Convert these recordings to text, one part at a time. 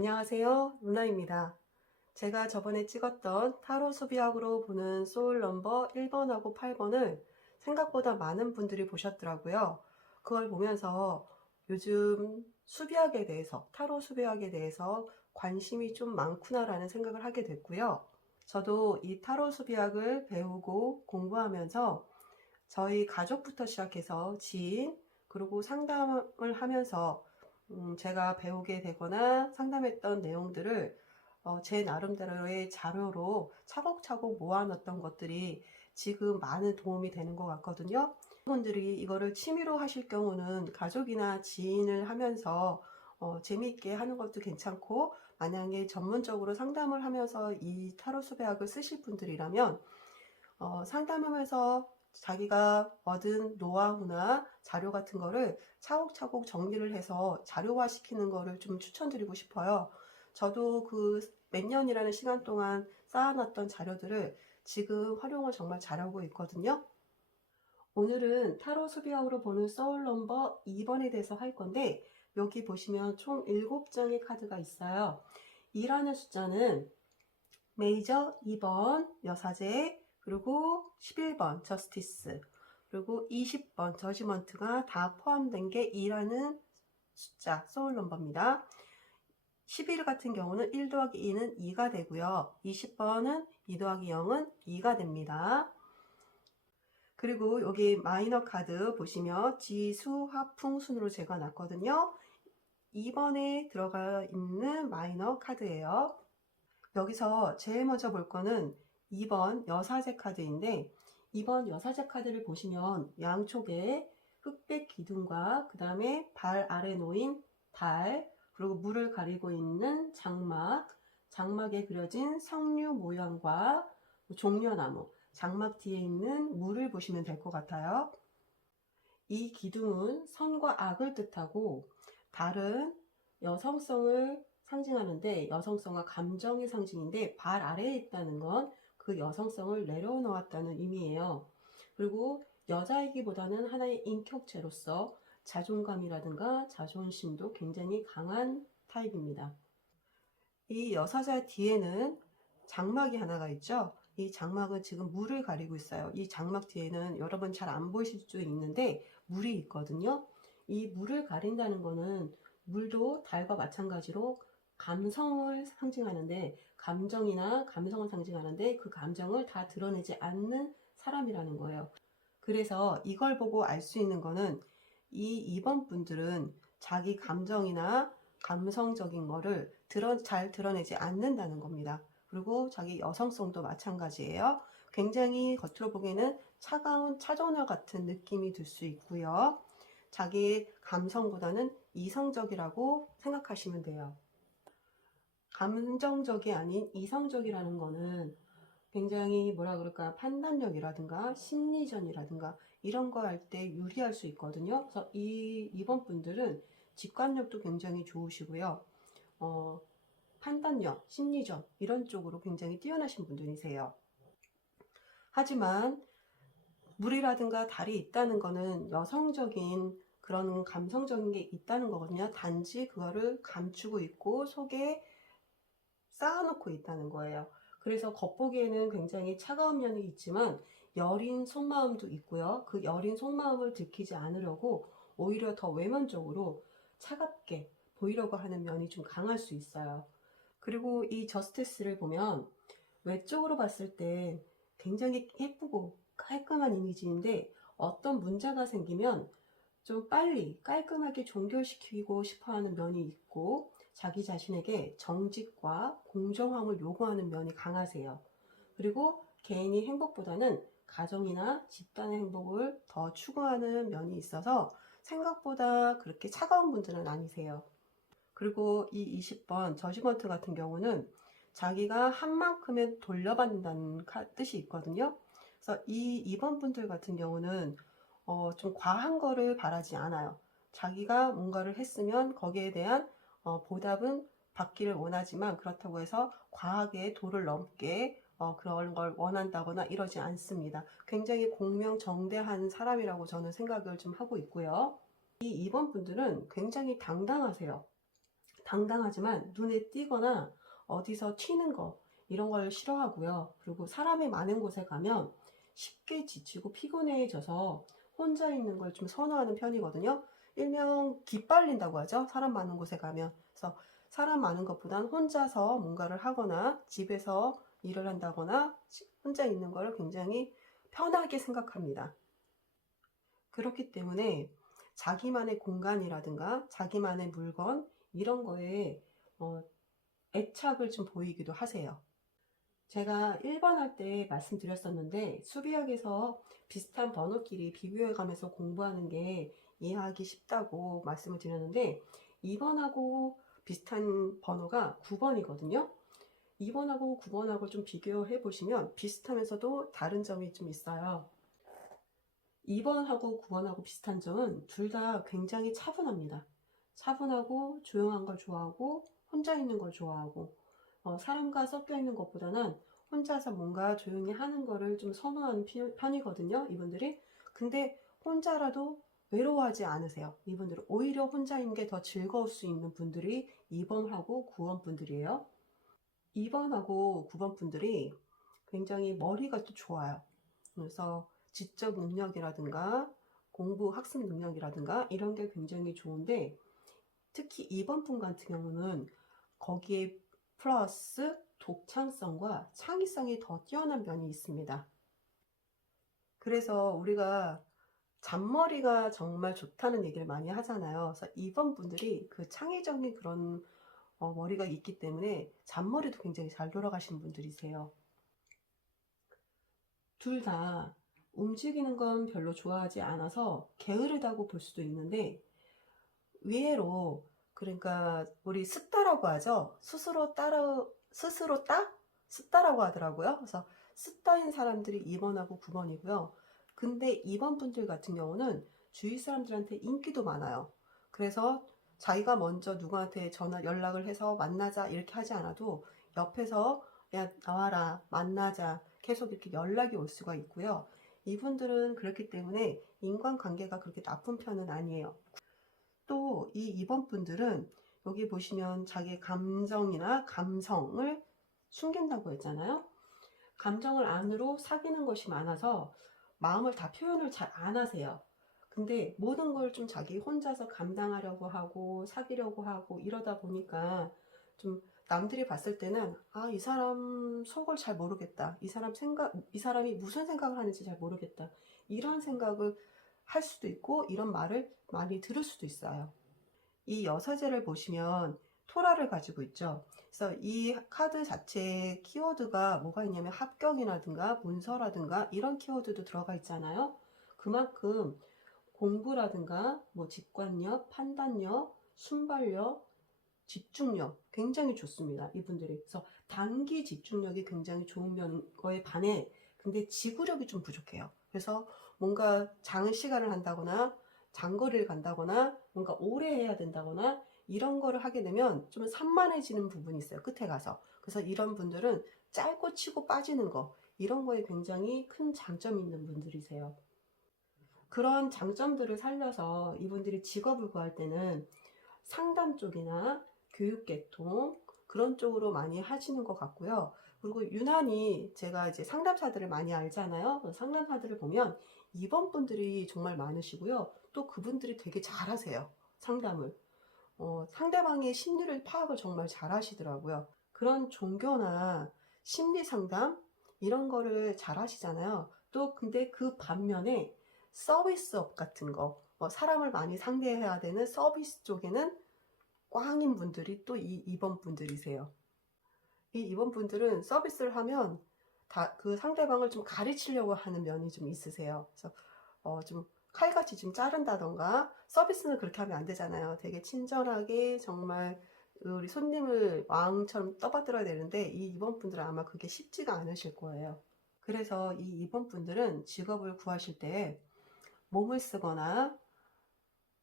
안녕하세요. 루나입니다. 제가 저번에 찍었던 타로 수비학으로 보는 소울 넘버 1번하고 8번을 생각보다 많은 분들이 보셨더라고요. 그걸 보면서 요즘 수비학에 대해서, 타로 수비학에 대해서 관심이 좀 많구나라는 생각을 하게 됐고요. 저도 이 타로 수비학을 배우고 공부하면서 저희 가족부터 시작해서 지인, 그리고 상담을 하면서 제가 배우게 되거나 상담했던 내용들을 제 나름대로의 자료로 차곡차곡 모아놨던 것들이 지금 많은 도움이 되는 것 같거든요. 분들이 이거를 취미로 하실 경우는 가족이나 지인을 하면서 재미있게 하는 것도 괜찮고, 만약에 전문적으로 상담을 하면서 이 타로 수배학을 쓰실 분들이라면 상담하면서 자기가 얻은 노하우나 자료 같은 거를 차곡차곡 정리를 해서 자료화 시키는 거를 좀 추천드리고 싶어요. 저도 그 몇 년이라는 시간 동안 쌓아놨던 자료들을 지금 활용을 정말 잘하고 있거든요. 오늘은 타로 수비학으로 보는 소울 넘버 2번에 대해서 할 건데, 여기 보시면 총 7장의 카드가 있어요. 2라는 숫자는 메이저 2번 여사제, 그리고 11번 저스티스, 그리고 20번 저지먼트가 다 포함된 게 2라는 숫자 소울 넘버입니다. 11 같은 경우는 1 더하기 2는 2가 되고요. 20번은 2 더하기 0은 2가 됩니다. 그리고 여기 마이너 카드 보시면 지수, 화풍 순으로 제가 놨거든요. 2번에 들어가 있는 마이너 카드예요. 여기서 제일 먼저 볼 거는 2번 여사제 카드인데, 2번 여사제 카드를 보시면 양쪽에 흑백 기둥과 그 다음에 발 아래 놓인 달, 그리고 물을 가리고 있는 장막, 장막에 그려진 석류 모양과 종려나무, 장막 뒤에 있는 물을 보시면 될 것 같아요. 이 기둥은 선과 악을 뜻하고, 달은 여성성을 상징하는데, 여성성과 감정의 상징인데, 발 아래에 있다는 건 그 여성성을 내려놓았다는 의미예요. 그리고 여자이기보다는 하나의 인격체로서 자존감이라든가 자존심도 굉장히 강한 타입입니다. 이 여사자 뒤에는 장막이 하나가 있죠. 이 장막은 지금 물을 가리고 있어요. 이 장막 뒤에는 여러분 잘 안 보이실 수 있는데 물이 있거든요. 이 물을 가린다는 거는, 물도 달과 마찬가지로 감성을 상징하는데, 감정이나 감성을 상징하는데 그 감정을 다 드러내지 않는 사람이라는 거예요. 그래서 이걸 보고 알 수 있는 거는, 이 2번 분들은 자기 감정이나 감성적인 거를 잘 드러내지 않는다는 겁니다. 그리고 자기 여성성도 마찬가지예요. 굉장히 겉으로 보기에는 차가운 차전화 같은 느낌이 들 수 있고요. 자기 감성보다는 이성적이라고 생각하시면 돼요. 감정적이 아닌 이성적이라는 거는 굉장히 뭐라 그럴까, 판단력이라든가 심리전이라든가 이런 거 할 때 유리할 수 있거든요. 그래서 이번 분들은 직관력도 굉장히 좋으시고요. 판단력, 심리전 이런 쪽으로 굉장히 뛰어나신 분들이세요. 하지만 물이라든가 달이 있다는 거는 여성적인 그런 감성적인 게 있다는 거거든요. 단지 그거를 감추고 있고 속에 쌓아놓고 있다는 거예요. 그래서 겉보기에는 굉장히 차가운 면이 있지만 여린 속마음도 있고요. 그 여린 속마음을 들키지 않으려고 오히려 더 외면적으로 차갑게 보이려고 하는 면이 좀 강할 수 있어요. 그리고 이 저스티스를 보면 외적으로 봤을 때 굉장히 예쁘고 깔끔한 이미지인데, 어떤 문제가 생기면 좀 빨리 깔끔하게 종결시키고 싶어하는 면이 있고, 자기 자신에게 정직과 공정함을 요구하는 면이 강하세요. 그리고 개인이 행복보다는 가정이나 집단의 행복을 더 추구하는 면이 있어서 생각보다 그렇게 차가운 분들은 아니세요. 그리고 이 20번 저지먼트 같은 경우는 자기가 한 만큼은 돌려받는다는 뜻이 있거든요. 그래서 이 2번 분들 같은 경우는 좀 과한 거를 바라지 않아요. 자기가 뭔가를 했으면 거기에 대한 보답은 받기를 원하지만, 그렇다고 해서 과하게 도를 넘게 그런 걸 원한다거나 이러지 않습니다. 굉장히 공명정대한 사람이라고 저는 생각을 좀 하고 있고요. 이 2번 분들은 굉장히 당당하세요. 당당하지만 눈에 띄거나 어디서 튀는 거 이런 걸 싫어하고요. 그리고 사람이 많은 곳에 가면 쉽게 지치고 피곤해져서 혼자 있는 걸 좀 선호하는 편이거든요. 일명 기빨린다고 하죠. 사람 많은 곳에 가면. 그래서 사람 많은 것보단 혼자서 뭔가를 하거나 집에서 일을 한다거나 혼자 있는 걸 굉장히 편하게 생각합니다. 그렇기 때문에 자기만의 공간이라든가 자기만의 물건 이런 거에 어, 애착을 좀 보이기도 하세요. 제가 1번 할 때 말씀드렸었는데 수비학에서 비슷한 번호끼리 비교해 가면서 공부하는 게 이해하기 쉽다고 말씀을 드렸는데 2번하고 비슷한 번호가 9번이거든요. 2번하고 9번하고 좀 비교해 보시면 비슷하면서도 다른 점이 좀 있어요. 2번하고 9번하고 비슷한 점은 둘 다 굉장히 차분합니다. 차분하고 조용한 걸 좋아하고 혼자 있는 걸 좋아하고 사람과 섞여 있는 것보다는 혼자서 뭔가 조용히 하는 거를 좀 선호하는 편이거든요. 이분들이. 근데 혼자라도 외로워하지 않으세요. 이분들은 오히려 혼자인 게 더 즐거울 수 있는 분들이 2번하고 9번 분들이에요. 2번하고 9번 분들이 굉장히 머리가 또 좋아요. 그래서 지적 능력이라든가 공부 학습 능력이라든가 이런 게 굉장히 좋은데 특히 2번 분 같은 경우는 거기에 플러스 독창성과 창의성이 더 뛰어난 면이 있습니다. 그래서 우리가 잔머리가 정말 좋다는 얘기를 많이 하잖아요. 그래서 2번 분들이 그 창의적인 그런 머리가 있기 때문에 잔머리도 굉장히 잘 돌아가시는 분들이세요. 둘 다 움직이는 건 별로 좋아하지 않아서 게으르다고 볼 수도 있는데 의외로 그러니까 우리 습다라고 하죠. 스스로 습다라고 하더라고요. 그래서 습다인 사람들이 2번하고 9번이고요. 근데 2번 분들 같은 경우는 주위 사람들한테 인기도 많아요. 그래서 자기가 먼저 누구한테 전화 연락을 해서 만나자 이렇게 하지 않아도 옆에서 야 나와라 만나자 계속 이렇게 연락이 올 수가 있고요. 이분들은 그렇기 때문에 인간관계가 그렇게 나쁜 편은 아니에요. 또 이 2번 분들은 여기 보시면 자기 감정이나 감성을 숨긴다고 했잖아요. 감정을 안으로 사귀는 것이 많아서 마음을 다 표현을 잘 안 하세요. 근데 모든 걸 좀 자기 혼자서 감당하려고 하고 사귀려고 하고 이러다 보니까 좀 남들이 봤을 때는 이 사람 속을 잘 모르겠다. 이 사람이 무슨 생각을 하는지 잘 모르겠다. 이런 생각을 할 수도 있고 이런 말을 많이 들을 수도 있어요. 이 여서제를 보시면 토라를 가지고 있죠. 그래서 이 카드 자체에 키워드가 뭐가 있냐면 합격이라든가 문서라든가 이런 키워드도 들어가 있잖아요. 그만큼 공부라든가 뭐 직관력, 판단력, 순발력, 집중력 굉장히 좋습니다. 이분들이. 그래서 단기 집중력이 굉장히 좋은 거에 반해 근데 지구력이 좀 부족해요. 그래서 뭔가 장시간을 한다거나 장거리를 간다거나 뭔가 오래 해야 된다거나 이런 거를 하게 되면 좀 산만해지는 부분이 있어요. 끝에 가서. 그래서 이런 분들은 짧고 치고 빠지는 거 이런 거에 굉장히 큰 장점이 있는 분들이세요. 그런 장점들을 살려서 이분들이 직업을 구할 때는 상담 쪽이나 교육계통 그런 쪽으로 많이 하시는 것 같고요. 그리고 유난히 제가 이제 상담사들을 많이 알잖아요. 상담사들을 보면 2번 분들이 정말 많으시고요. 또 그분들이 되게 잘하세요. 상담을. 상대방의 심리를 파악을 정말 잘 하시더라고요. 그런 종교나 심리 상담 이런 거를 잘 하시잖아요. 또 근데 그 반면에 서비스업 같은 거, 사람을 많이 상대해야 되는 서비스 쪽에는 꽝인 분들이 또 이 2번 분들이세요. 이 2번 분들은 서비스를 하면 다 그 상대방을 좀 가르치려고 하는 면이 좀 있으세요. 그래서 좀 칼같이 좀 자른다던가 서비스는 그렇게 하면 안 되잖아요. 되게 친절하게 정말 우리 손님을 왕처럼 떠받들어야 되는데 이 2번 분들은 아마 그게 쉽지가 않으실 거예요. 그래서 이 2번 분들은 직업을 구하실 때 몸을 쓰거나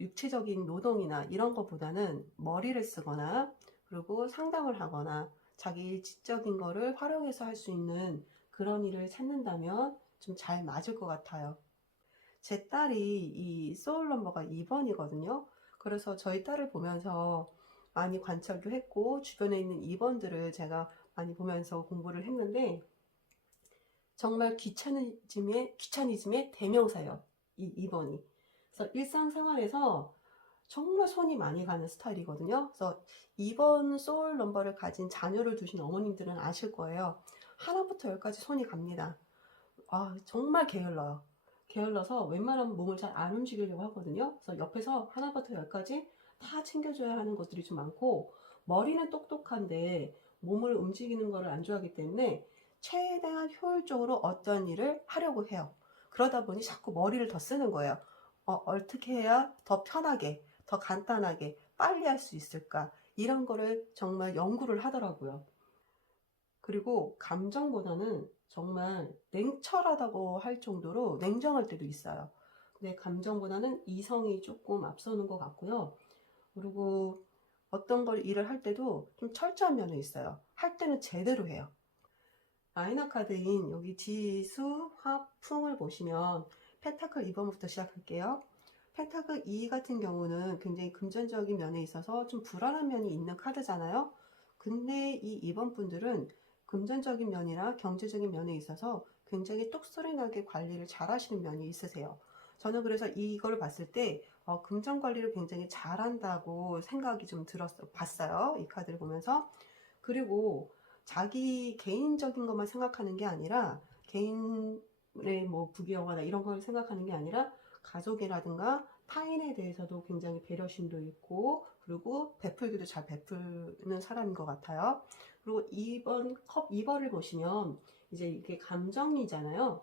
육체적인 노동이나 이런 것보다는 머리를 쓰거나 그리고 상담을 하거나 자기 지적인 거를 활용해서 할 수 있는 그런 일을 찾는다면 좀 잘 맞을 것 같아요. 제 딸이 이 소울 넘버가 2번이거든요. 그래서 저희 딸을 보면서 많이 관찰도 했고 주변에 있는 2번들을 제가 많이 보면서 공부를 했는데 정말 귀차니즘의 대명사예요. 이 2번이. 그래서 일상생활에서 정말 손이 많이 가는 스타일이거든요. 그래서 2번 소울 넘버를 가진 자녀를 두신 어머님들은 아실 거예요. 하나부터 열까지 손이 갑니다. 정말 게을러요. 게을러서 웬만하면 몸을 잘 안 움직이려고 하거든요. 그래서 옆에서 하나부터 열까지 다 챙겨줘야 하는 것들이 좀 많고, 머리는 똑똑한데 몸을 움직이는 거를 안 좋아하기 때문에 최대한 효율적으로 어떤 일을 하려고 해요. 그러다 보니 자꾸 머리를 더 쓰는 거예요. 어떻게 해야 더 편하게, 더 간단하게, 빨리 할 수 있을까? 이런 거를 정말 연구를 하더라고요. 그리고 감정보다는 정말 냉철하다고 할 정도로 냉정할 때도 있어요. 근데 감정보다는 이성이 조금 앞서는 것 같고요. 그리고 어떤 걸 일을 할 때도 좀 철저한 면이 있어요. 할 때는 제대로 해요. 마이너 카드인 여기 지수, 합, 풍을 보시면 펜타클 2번부터 시작할게요. 펜타클 2 같은 경우는 굉장히 금전적인 면에 있어서 좀 불안한 면이 있는 카드잖아요. 근데 이 2번 분들은 금전적인 면이나 경제적인 면에 있어서 굉장히 똑소리 나게 관리를 잘 하시는 면이 있으세요. 저는 그래서 이걸 봤을 때 금전 관리를 굉장히 잘한다고 생각이 좀 봤어요. 이 카드를 보면서. 그리고 자기 개인적인 것만 생각하는 게 아니라 개인의 뭐 부귀영화나 이런 걸 생각하는 게 아니라 가족이라든가 타인에 대해서도 굉장히 배려심도 있고 그리고 베풀기도 잘 베푸는 사람인 것 같아요. 그리고 2번 컵 2번을 보시면 이제 이게 감정이잖아요.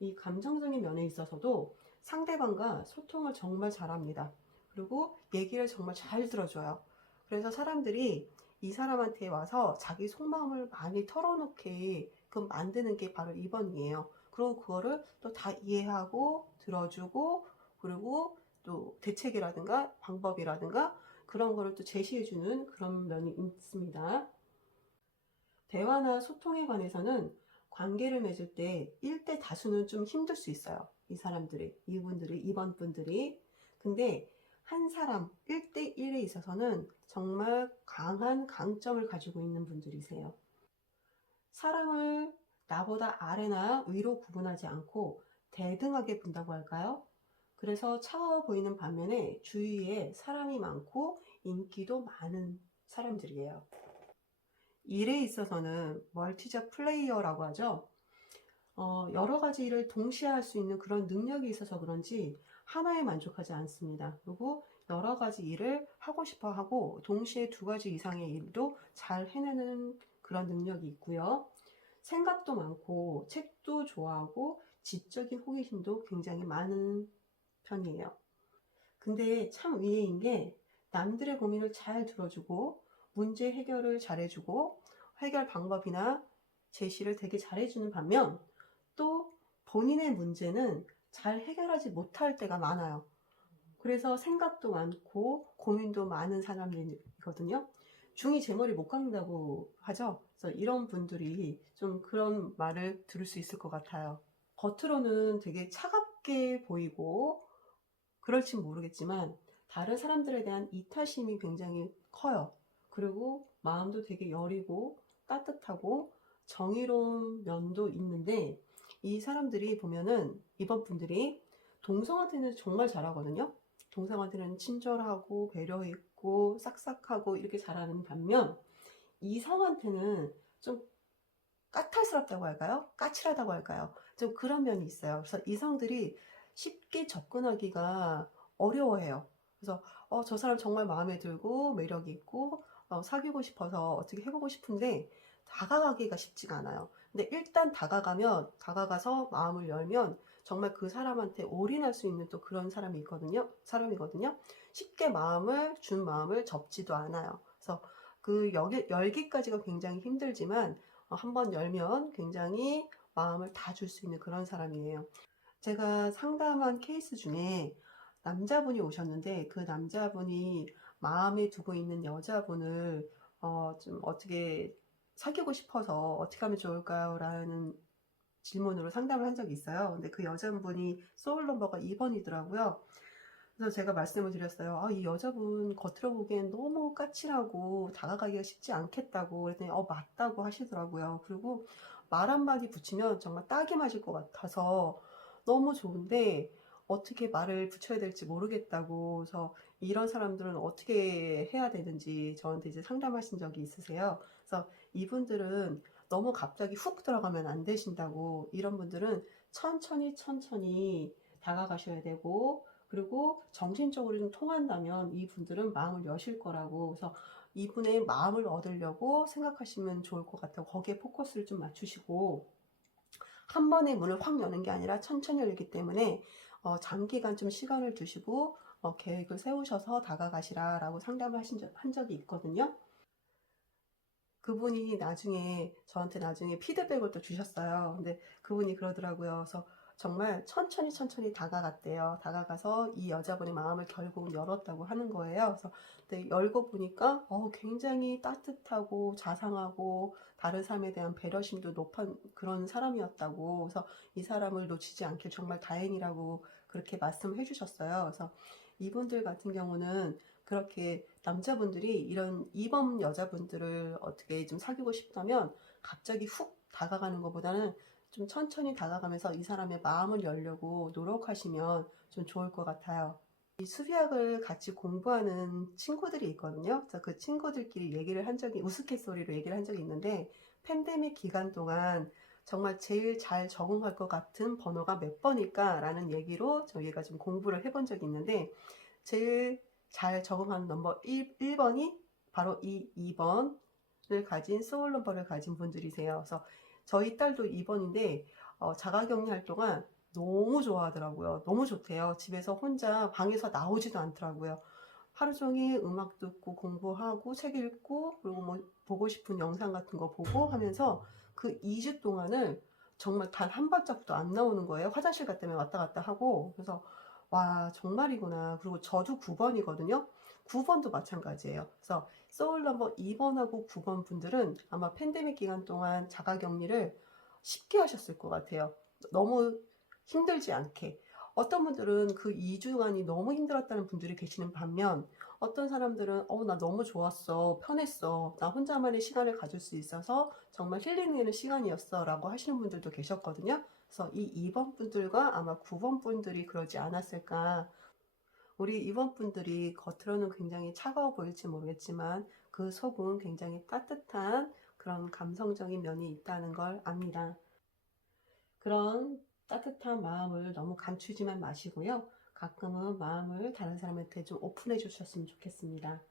이 감정적인 면에 있어서도 상대방과 소통을 정말 잘합니다. 그리고 얘기를 정말 잘 들어줘요. 그래서 사람들이 이 사람한테 와서 자기 속마음을 많이 털어놓게 만드는 게 바로 2번이에요. 그리고 그거를 또 다 이해하고 들어주고 그리고 또 대책이라든가 방법이라든가 그런 거를 또 제시해주는 그런 면이 있습니다. 대화나 소통에 관해서는 관계를 맺을 때 1대 다수는 좀 힘들 수 있어요. 이분들이, 2번 분들이. 근데 한 사람 1대1에 있어서는 정말 강한 강점을 가지고 있는 분들이세요. 사람을 나보다 아래나 위로 구분하지 않고 대등하게 본다고 할까요? 그래서 차가워 보이는 반면에 주위에 사람이 많고 인기도 많은 사람들이에요. 일에 있어서는 멀티자 플레이어라고 하죠. 여러 가지 일을 동시에 할 수 있는 그런 능력이 있어서 그런지 하나에 만족하지 않습니다. 그리고 여러 가지 일을 하고 싶어 하고 동시에 2가지 이상의 일도 잘 해내는 그런 능력이 있고요. 생각도 많고 책도 좋아하고 지적인 호기심도 굉장히 많은 편이에요. 근데 참 의외인 게 남들의 고민을 잘 들어주고 문제 해결을 잘해주고 해결 방법이나 제시를 되게 잘해주는 반면 또 본인의 문제는 잘 해결하지 못할 때가 많아요. 그래서 생각도 많고 고민도 많은 사람들이거든요. 중이 제 머리 못 깎는다고 하죠. 그래서 이런 분들이 좀 그런 말을 들을 수 있을 것 같아요. 겉으로는 되게 차갑게 보이고 그럴진 모르겠지만 다른 사람들에 대한 이타심이 굉장히 커요. 그리고 마음도 되게 여리고 따뜻하고 정의로운 면도 있는데 이 사람들이 보면은 이번 분들이 동성한테는 정말 잘하거든요. 동성한테는 친절하고 배려 있고 싹싹하고 이렇게 잘하는 반면 이성한테는 좀 까탈스럽다고 할까요? 까칠하다고 할까요? 좀 그런 면이 있어요. 그래서 이성들이 쉽게 접근하기가 어려워해요. 그래서 저 사람 정말 마음에 들고 매력이 있고 사귀고 싶어서 어떻게 해보고 싶은데 다가가기가 쉽지가 않아요. 근데 일단 다가가서 마음을 열면 정말 그 사람한테 올인할 수 있는 또 그런 사람이거든요. 쉽게 준 마음을 접지도 않아요. 그래서 그 열기까지가 굉장히 힘들지만 한번 열면 굉장히 마음을 다 줄 수 있는 그런 사람이에요. 제가 상담한 케이스 중에 남자분이 오셨는데 그 남자분이 마음에 두고 있는 여자분을 좀 어떻게 사귀고 싶어서 어떻게 하면 좋을까요? 라는 질문으로 상담을 한 적이 있어요. 근데 그 여자분이 소울 넘버가 2번이더라고요. 그래서 제가 말씀을 드렸어요. 이 여자분 겉으로 보기엔 너무 까칠하고 다가가기가 쉽지 않겠다고 그랬더니 맞다고 하시더라고요. 그리고 말 한마디 붙이면 정말 딱이 맞을 것 같아서 너무 좋은데 어떻게 말을 붙여야 될지 모르겠다고. 그래서 이런 사람들은 어떻게 해야 되는지 저한테 이제 상담하신 적이 있으세요. 그래서 이분들은 너무 갑자기 훅 들어가면 안 되신다고. 이런 분들은 천천히 천천히 다가가셔야 되고, 그리고 정신적으로 좀 통한다면 이분들은 마음을 여실 거라고. 그래서 이분의 마음을 얻으려고 생각하시면 좋을 것 같아요. 거기에 포커스를 좀 맞추시고, 한 번에 문을 확 여는 게 아니라 천천히 열기 때문에 장기간 좀 시간을 두시고 계획을 세우셔서 다가가시라라고 상담을 한 적이 있거든요. 그분이 저한테 나중에 피드백을 또 주셨어요. 근데 그분이 그러더라고요. 그래서 정말 천천히 천천히 다가갔대요. 다가가서 이 여자분의 마음을 결국은 열었다고 하는 거예요. 그래서 근데 열고 보니까 굉장히 따뜻하고 자상하고 다른 사람에 대한 배려심도 높은 그런 사람이었다고. 그래서 이 사람을 놓치지 않길 정말 다행이라고 그렇게 말씀해 주셨어요. 그래서 이분들 같은 경우는 그렇게 남자분들이 이런 이범 여자분들을 어떻게 좀 사귀고 싶다면 갑자기 훅 다가가는 것보다는 좀 천천히 다가가면서 이 사람의 마음을 열려고 노력하시면 좀 좋을 것 같아요. 이 수비학을 같이 공부하는 친구들이 있거든요. 그래서 그 친구들끼리 우스갯소리로 얘기를 한 적이 있는데, 팬데믹 기간 동안 정말 제일 잘 적응할 것 같은 번호가 몇 번일까? 라는 얘기로 저희가 좀 공부를 해본 적이 있는데, 제일 잘 적응하는 넘버 1번이 바로 이 2번을 가진 소울 넘버를 가진 분들이세요. 그래서 저희 딸도 2번인데 자가격리 활동안 너무 좋아하더라고요. 너무 좋대요. 집에서 혼자 방에서 나오지도 않더라고요. 하루 종일 음악 듣고 공부하고 책 읽고 그리고 뭐 보고 싶은 영상 같은 거 보고 하면서 그 2주 동안을 정말 단 한 발짝도 안 나오는 거예요. 화장실 갔다 면 왔다 갔다 하고. 그래서 와, 정말이구나. 그리고 저도 9번이거든요. 9번도 마찬가지예요. 그래서 소울 넘버 2번하고 9번 분들은 아마 팬데믹 기간 동안 자가격리를 쉽게 하셨을 것 같아요. 너무 힘들지 않게. 어떤 분들은 그 2주간이 너무 힘들었다는 분들이 계시는 반면, 어떤 사람들은 나 너무 좋았어, 편했어, 나 혼자만의 시간을 가질 수 있어서 정말 힐링되는 시간이었어 라고 하시는 분들도 계셨거든요. 그래서 이 2번 분들과 아마 9번 분들이 그러지 않았을까. 우리 2번 분들이 겉으로는 굉장히 차가워 보일지 모르겠지만 그 속은 굉장히 따뜻한 그런 감성적인 면이 있다는 걸 압니다. 그런 따뜻한 마음을 너무 감추지만 마시고요. 가끔은 마음을 다른 사람한테 좀 오픈해 주셨으면 좋겠습니다.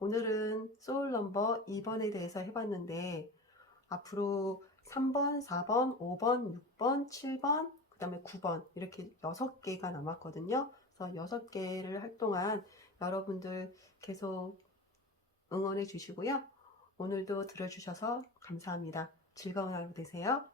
오늘은 소울 넘버 2번에 대해서 해봤는데, 앞으로 3번, 4번, 5번, 6번, 7번, 그 다음에 9번 이렇게 6개가 남았거든요. 그래서 6개를 할 동안 여러분들 계속 응원해 주시고요. 오늘도 들어주셔서 감사합니다. 즐거운 하루 되세요.